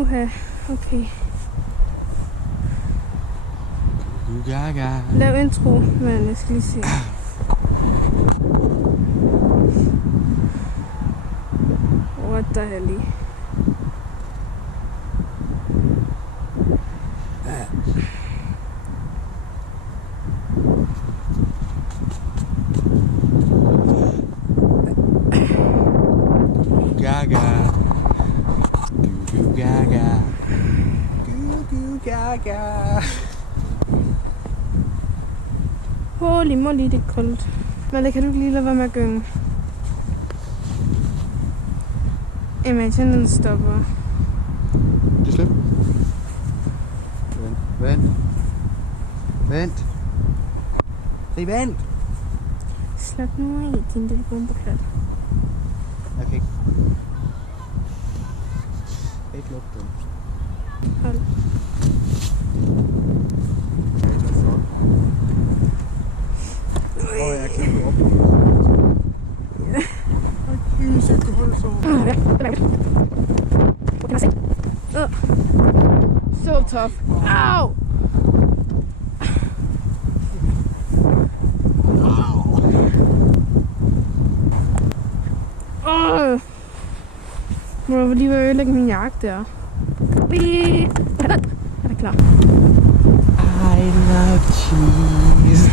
Uha, okay. Gaga. Lav intro, men jeg skal lige se. What the hell? Gaga. Gaga. Gaga. Holy moly, det er koldt. Men kan du lige lade være med at gynge? Imagine, den stopper. Det slip. Vent. Vent. Se, vent. Slap nu af, din lille bombeklat. Okay. Ikke lukke den. Hold. Jeg kan ikke op. Okay, så kan holde så. So tough. Ow! Må du lige være ødelægge min jakke der? Er det klar? I love cheese.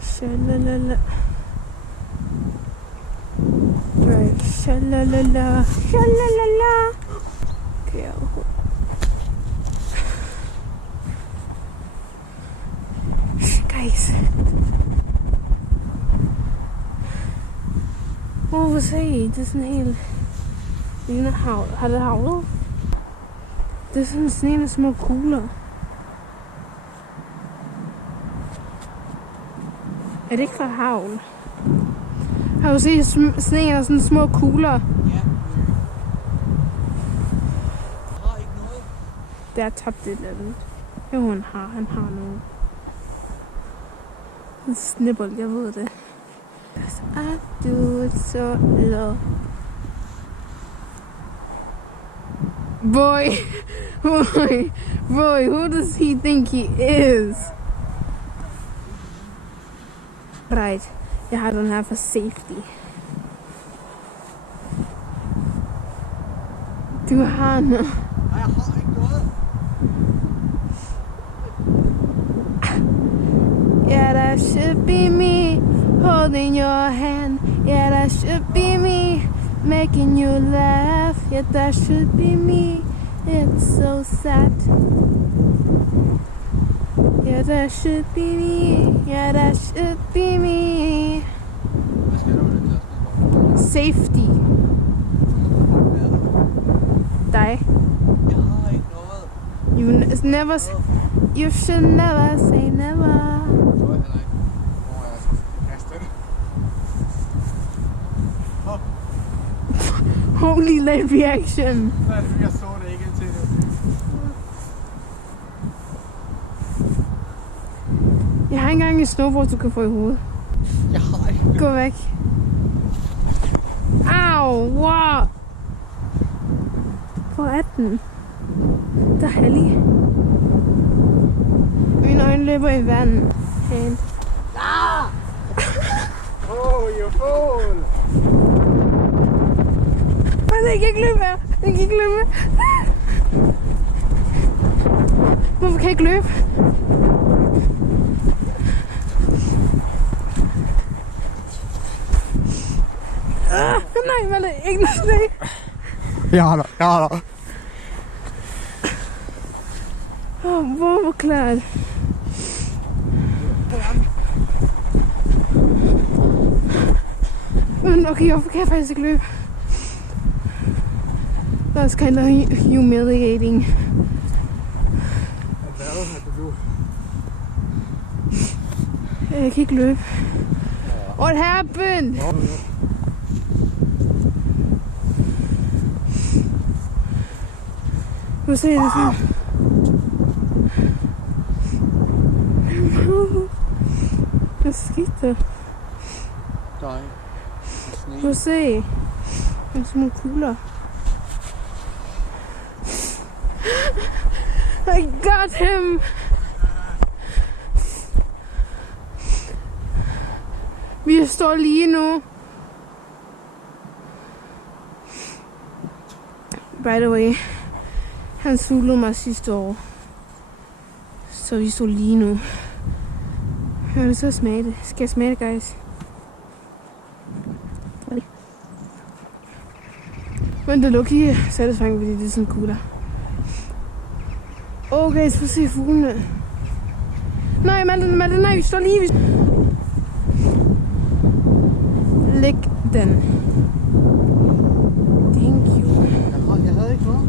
Shalalala. Right, shalalala. Shalalala. Okay, guys. Hvor se, det er sådan helt... Det ligner havl. Har det havlet? Det er sådan sne med små kugler. Er det ikke fra havl? Har du set sne er sådan små kugler? Ja. Har ikke noget. Der er tabt et eller andet. Jo, han har noget. En snibbold, jeg ved det. I do it so low. Boy, who does he think he is? Right, jeg har den her for safety. Du har noget. Nej, jeg har ikke noget. Yeah, that should be me holding your hand. Yeah, that should be me making you laugh. Yeah, that should be me. It's so sad. Yeah, that should be me. Yeah, that should be me. Hvad skal du med den der? Safety. Dig. Jeg har ikke noget. You should never say never. Holy late reaction. Nej, jeg så det ikke indtil det. Jeg har ikke engang en snowboard, du kan få i hovedet. Jeg har ikke. Gå væk. Au, wow. Hvor er den? Der er hellig. Mine øjne løber i vand. Hand. Ah! Oh, you fool! Den kan ikke løbe her. Den kan ikke løbe. Hvorfor kan jeg ikke løbe? Nej, hvad er det? Ikke noget sne. Jeg har dig. Hvor klart. Men okay, hvorfor kan jeg faktisk ikke løbe? That's kind of humiliating. Jeg kan ikke løbe. What happened? Hvad sagde det så? Hvad skete der? Nej. Prøv at se. Det er sådan nogle kugler. I got him! Vi står lige nu. By the way, han sulede mig sidste år. Så vi står lige nu. Jeg vil så smage det. Skal jeg smage det, guys? Men det lukker satisfying, fordi det er sådan kugler. Okay, så får se fuglene. Nej, Malte, nej, vi står lige. Læg den. Thank you. Jeg havde ikke noget.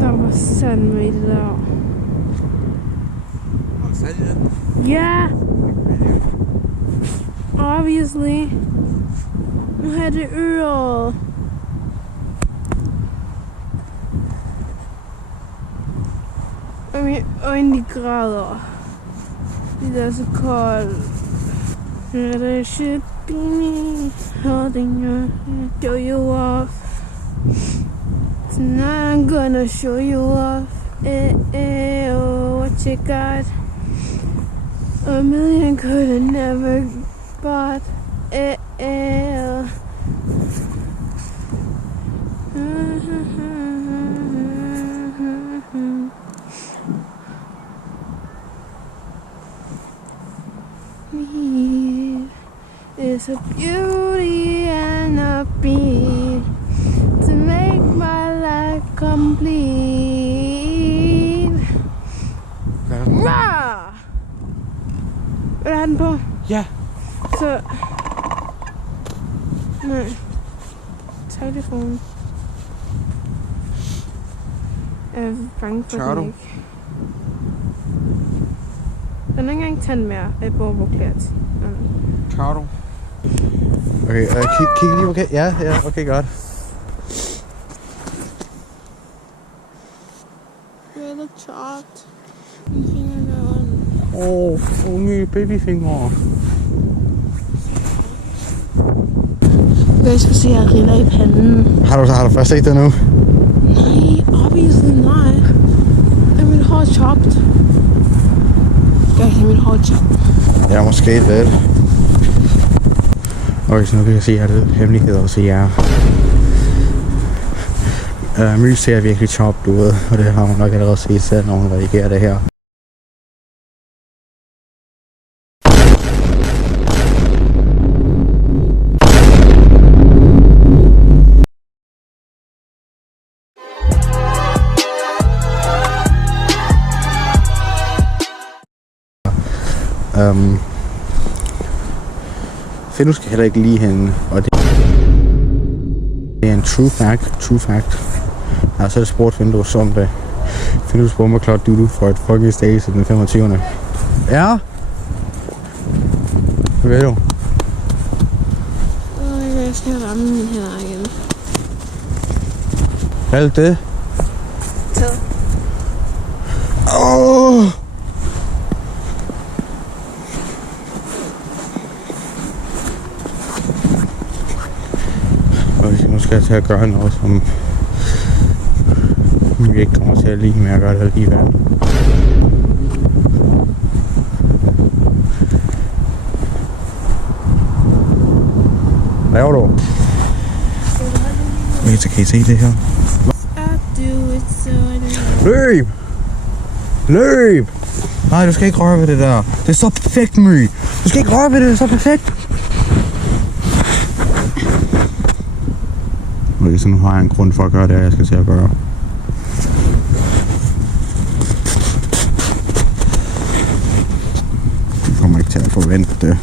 Der var sandme i det der. Ja! Obviously. Nu har det øret. Og mine øjne, de græder. Det er så koldt. It should be me holding your hand, show you off. Tonight I'm gonna show you off. Oh, what you got? A million could have never bought. It's a beauty and a beat to make my life complete. Rah! Vil du have den på? Ja. Så... Nej. Telefonen. Jeg er bange for Tør den du? ikke. Den er ikke engang tændt mere. Jeg bor på klædt. Tør du? Okay, kig lige, okay? Ja, okay, godt. Jeg er chopped. Mine fingre gør ondt. Unge babyfingre. Jeg skal se, at jeg riller i panden. Har du først set det nu? Nej, obviously not. Er min hår chopped? Guys, er min hår chopped? Ja, måske lidt. Okay, så nu kan jeg se, at jeg har lidt hemmeligheder til jer. Mys ser virkelig chopped ud, og det har hun nok allerede set selv, når hun reagerer det her. Findus skal heller ikke lide hende, og det er en true fact. Jeg har selv spurgt Findus om det. Findus bomber klart dudu for et fucking stage den 25. Ja? Hvad ved du? Jeg skal ramme min hænder igen. Alt det? Taget. Åh! Nu skal jeg til at gøre noget, som vi ikke kommer til at lide med at gøre det alligevel. Hvad laver du? Okay, så kan I se det her. Løb! Løb! Nej, du skal ikke røre ved det der. Det er så perfekt, My. Du skal ikke røre ved det, det er så perfekt. Okay, så nu har jeg en grund for at gøre det, jeg skal til at gøre. Du kommer ikke til at forvente det.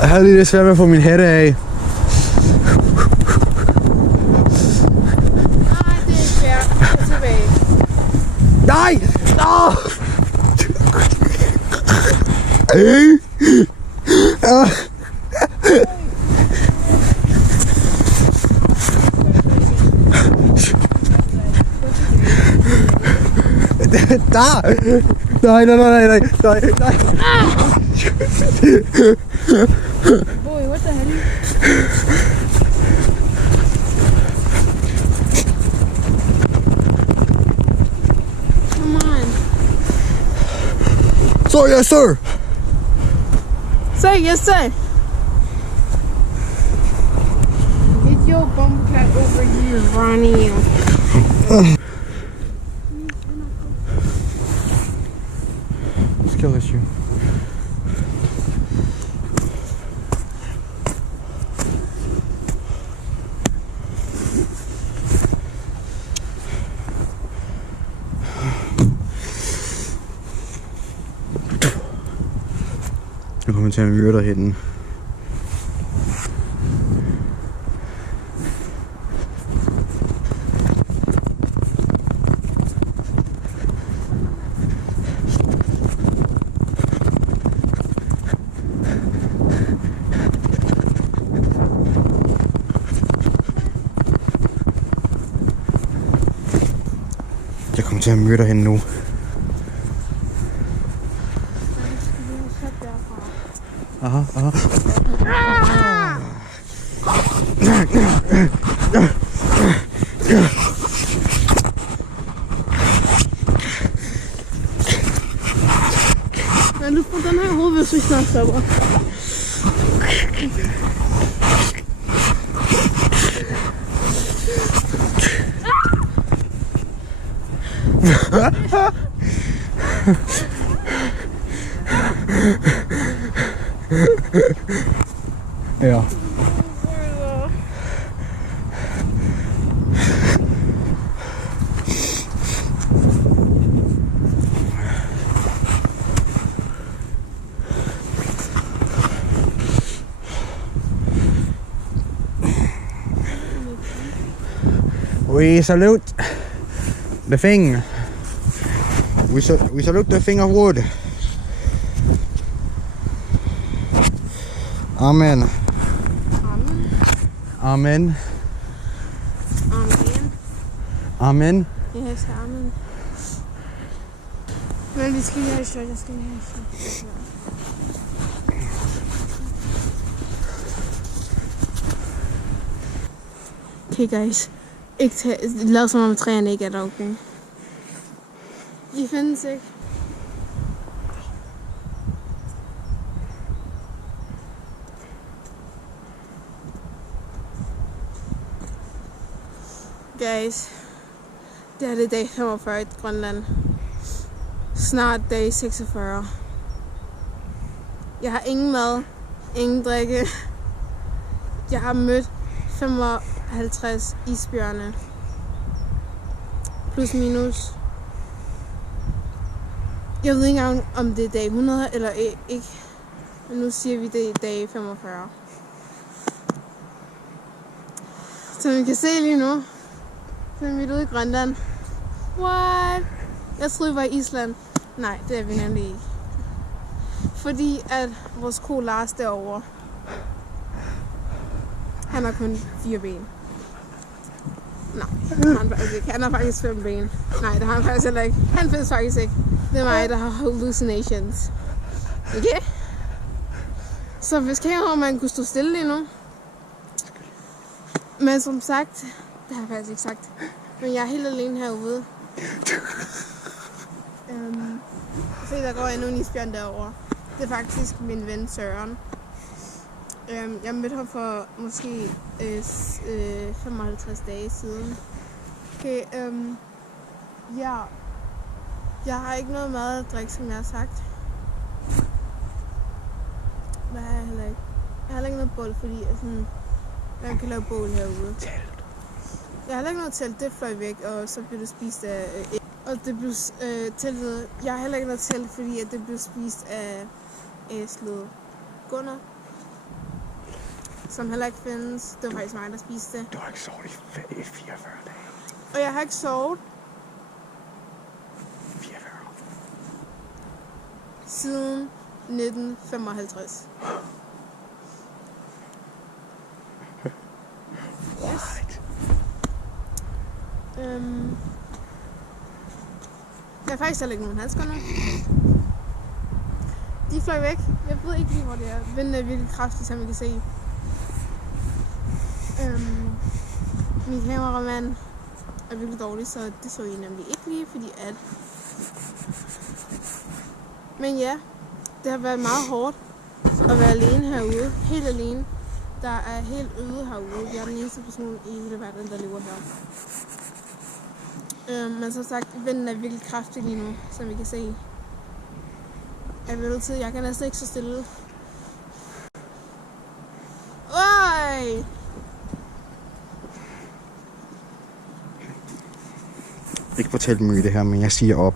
Jeg havde lige lidt svært med at få min hætte af. Nej! Nå! Nej. Boy, what the hell? Come on. So yes, sir. Say yes, sir. Get your bum cat over here, Ronnie. Skill issue. Nu kommer jeg til at myrde hende. Jeg kommer til at myrde hende nu. Aha. Men du får den her hoved, hvis vi snart stopper. Ja. We salute the thing. We salute the thing of wood. Amen. Amen. Amen. Yes, amen. Men vi skal lige have et shot, jeg skal lige have et shot. Okay guys, lad som om træerne ikke er der, okay? De findes ikke. Guys, det er det dag 45 i Grønland. Snart dag 46. Jeg har ingen mad, ingen drikke. Jeg har mødt 55 isbjørne. Plus minus. Jeg ved ikke engang, om det er dag 100 eller ikke. Men nu siger vi, det er dag 45. Som I kan se lige nu, så er vi ude i Grønland. What? Jeg troede, vi var i Island. Nej, det er vi nemlig ikke. Fordi at vores ko Lars derovre, han har kun 4 ben. Nej, han faktisk ikke. Han har faktisk 5 ben. Nej, det har han faktisk heller ikke. Han findes faktisk ikke. Det er mig, der har hallucinations. Okay? Så hvis kameramanden kunne stå stille lige nu. Men som sagt, det har jeg faktisk ikke sagt. Men jeg er helt alene herude. Se, der går endnu en isbjørn derovre. Det er faktisk min ven Søren. Jeg mødte ham for måske 55 dage siden. Okay, ja. Jeg har ikke noget mad at drikke, som jeg har sagt. Hvad har jeg heller ikke? Jeg har heller ikke noget bål, fordi man kan lave bål herude. Telt. Jeg har heller ikke noget telt, det fløj væk, og så blev det spist af og det blev teltet. Jeg har heller ikke noget telt, fordi at det blev spist af æslet Gunnar. Som heller ikke findes. Det var faktisk mig, der spiste det. Du har ikke sovet i 44 dage. Og jeg har ikke sovet. siden 1955. What? Jeg har faktisk heller ikke nogen handsker nu. De fløj væk. Jeg ved ikke lige, hvor det er. Vinden er virkelig kraftig, som I kan se. Min kameramand er virkelig dårlig, så det så I nemlig ikke lige, fordi at... Men ja, det har været meget hårdt at være alene herude. Helt alene. Der er helt øde herude. Jeg er den eneste person i hele verden, der lever her. Men som sagt, vinden er virkelig kraftig lige nu, som I kan se. Jeg kan næsten ikke så stille. Øj! Ikke fortæl mig det her, men jeg siger op.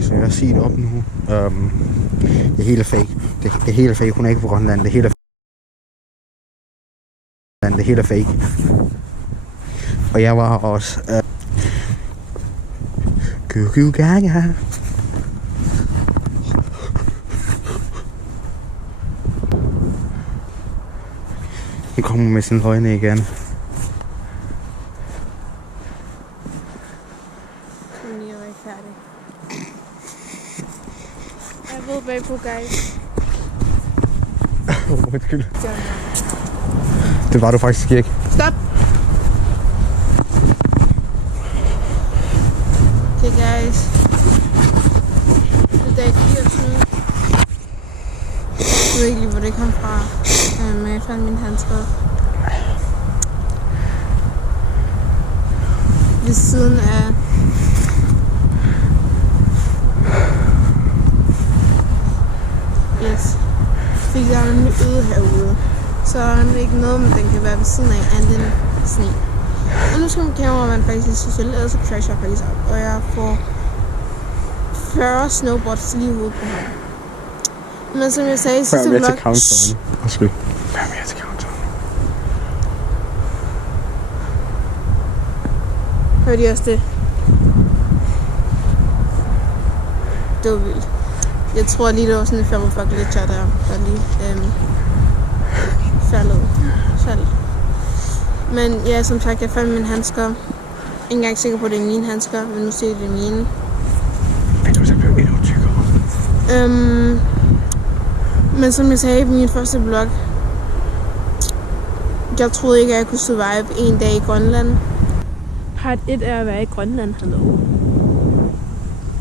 Så jeg siger det op nu. Det er helt fake. Det er helt fake. Hun er ikke på Grønland. Det er helt fake. Og jeg var også... Gaga. Han kommer med sin øjne igen. Nu er jeg ikke færdig. Jeg ved bagpå, guys. Undskyld. Det var du faktisk ikke. Stop! Okay, guys. Det er dag 24. Jeg ved ikke lige, hvor det kom fra. Men jeg fandt mine handsker ved siden af fordi der er nemlig øde herude. Så er der ikke noget, men den kan være ved siden af andet end sne. Og nu skal min kameramand faktisk lige social, ellers så crasher jeg faktisk op. Og jeg får 40 snowboards lige i hovedet på ham. Men som jeg sagde i sidste vlog... Hør med til countdown. Undskyld. Hør med til countdown. Hørte I også det? Det var vildt. Jeg tror lige, det var sådan en 45 glitcher, der lige faldt. Men ja, som sagt, jeg fandt mine handsker. Jeg er ikke engang sikker på, at det er mine handsker, men nu ser jeg, det er mine. Men du så blev endnu tykkere. Men som jeg sagde på min første vlog, jeg troede ikke, at jeg kunne survive en dag i Grønland. Part 1 er at være i Grønland, hallo.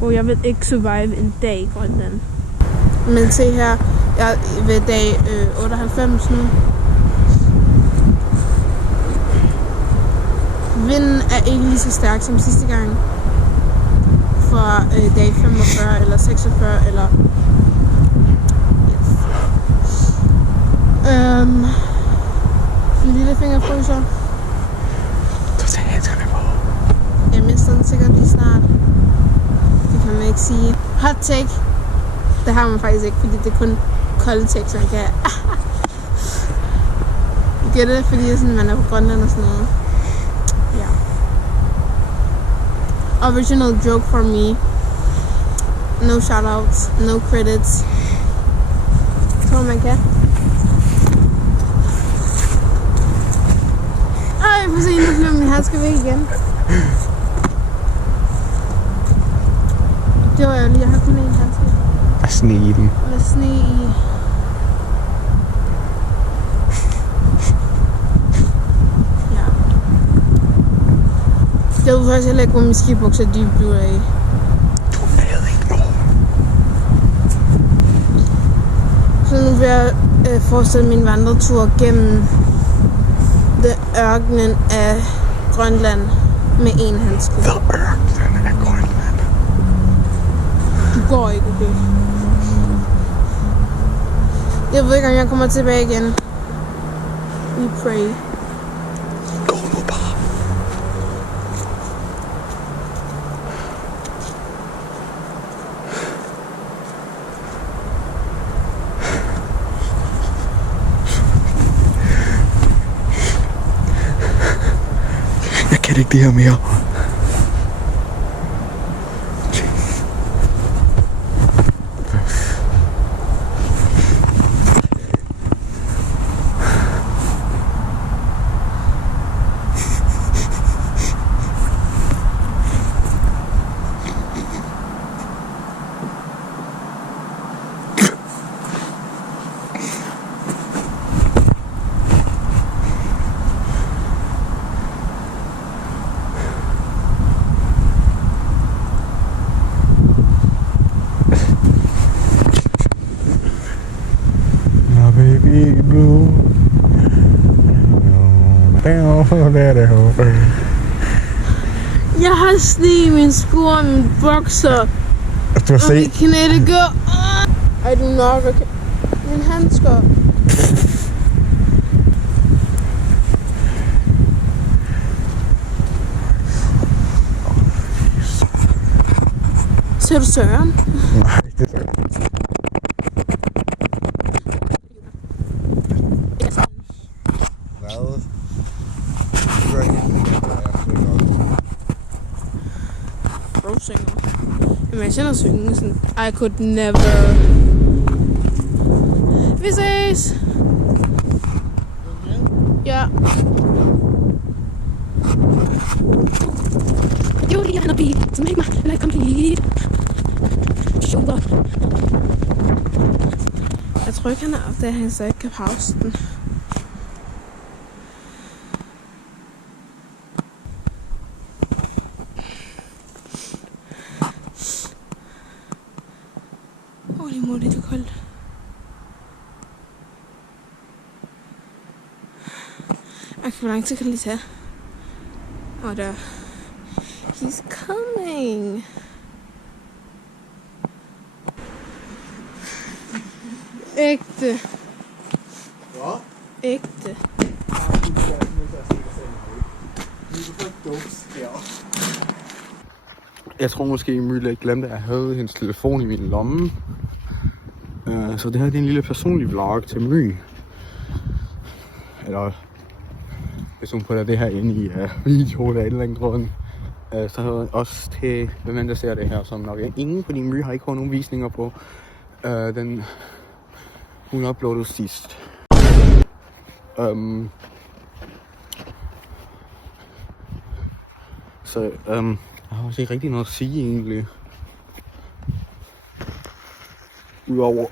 Og jeg vil ikke survive en dag i Grønland. Men se her, jeg er ved dag 98 nu. Vinden er ikke lige så stærk som sidste gang. Fra dag 45 eller 46 eller... Yes. Min lille finger fryser. Du tager hænderne på. Jeg mister den sikkert lige snart. Det kan man ikke sige. Hot take. Det har man faktisk ikke, fordi det er kun kolde take, så man kan... Gør det, fordi sådan, man er på Grønland og sådan noget. Ja. Original joke for me. No shoutouts, no credits. Jeg tror, man kan. Ej, prøv at se, nu flyver min handske væk igen. Det var jo lige, jeg har kun en handske. Der er sne i den. Med sne i. Ja. Jeg ved faktisk heller ikke, hvor min skibukser de bliver af. Du lavede ikke noget. Så nu vil jeg fortsætte min vandretur gennem ørkenen af Grønland med en handske. Ørkenen af Grønland. Du går ikke, okay? Jeg ved ikke, om jeg kommer tilbage igen. We pray. Gå nu bare. Jeg kan ikke det her mere. Baby blue. Jeg har sne i min sko og min bukser. Du har Og set. min knættegår. Ej, du nok okay. Min handsker. Ser du Søren? Nej, det er Imagine at synge sådan, I could never. Vi ses! Ja. Det var lige han og beat, som ikke mig, like complete. Super. Jeg tror ikke, han har opdaget, at han så ikke kan pause den. Holy moly, det er koldt. Okay, hvor lang tid kan det lige tage? Åh, der. He's coming. Ægte. Hvad? Ægte. Jeg tror måske, Emilie ikke glemte, at jeg havde hendes telefon i min lomme. Så det her det er en lille personlig vlog til My. Eller hvis hun putter det her ind i video eller et eller andet grund. Så også til hvem der ser det her, som nok er ingen, fordi My har ikke fået nogen visninger på. Den hun uploadede sidst. Så jeg har også ikke rigtig noget at sige egentlig. Udover